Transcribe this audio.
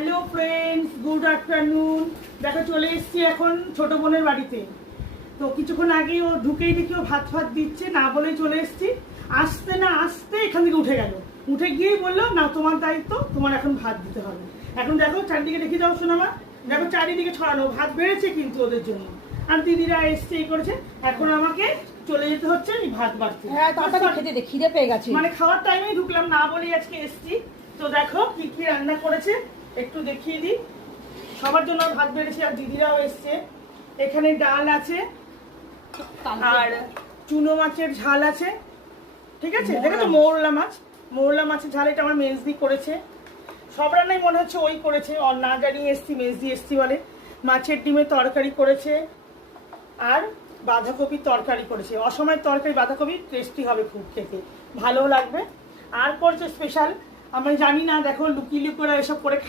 Hello friends, good afternoon. দেখো চলে এসেছি এখন ছোট বোনের বাড়িতে। তো কিছুক্ষণ আগে ও ঢুকেই দেখি ও ভাত ফাত দিচ্ছে, না বলেই চলে এসেছি। আসতে না আসতে এখান থেকে উঠে গেল, উঠে গিয়েই বললো না তোমার দায়িত্ব, তোমার এখন ভাত দিতে হবে। এখন দেখো চারিদিকে রেখে যাও শোনামা, দেখো চারিদিকে ছড়ানো ভাত বেড়েছে কিন্তু ওদের জন্য। আর দিদিরা এসছে এই করেছে, এখন আমাকে চলে যেতে হচ্ছে আমি ভাত বাড়তে। হ্যাঁ তাড়াতাড়ি খেতে দে, খিদে পেয়ে গেছে। মানে খাওয়ার টাইমেই ঢুকলাম, না বলেই আজকে এসছি। তো দেখো কি কি রান্না করেছে একটু দেখিয়ে দিই। সবার জন্য ভাত বেড়েছি আর দিদিরাও এসছে। এখানে ডাল আছে আর চুনো মাছের ঝাল আছে, ঠিক আছে। দেখো তো মৌরলা মাছ, মৌরলা মাছের ঝাল এটা আমার মেজদি করেছে। সব রান্নাই মনে হচ্ছে ওই করেছে, আর না জানিয়ে এসছি মেজদি এসছি বলে। মাছের ডিমের তরকারি করেছে আর বাঁধাকপির তরকারি করেছে। অসময়ের তরকারি বাঁধাকপি টেস্টি হবে, খুব খেতে ভালো লাগবে। আর করছে স্পেশাল, আমি জানি না, দেখো লুকিয়ে লুকিয়ে এসব করে